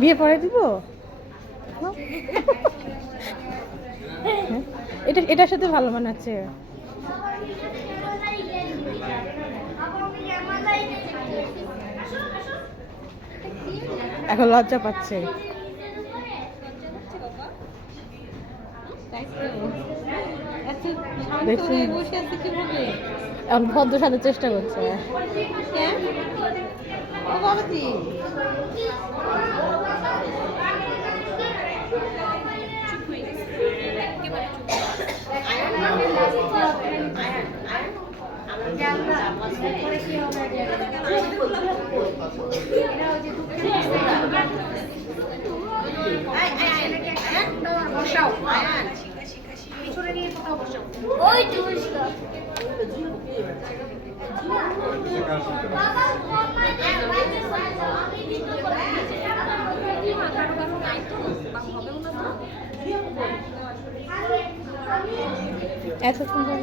বিয়ে পরে দিব। এটা এটার সাথে ভালো মানাচ্ছে। এখন লজ্জা পাচ্ছে। দেখছি এখন ভদ্র সাথে চেষ্টা করছে। এত সুন্দর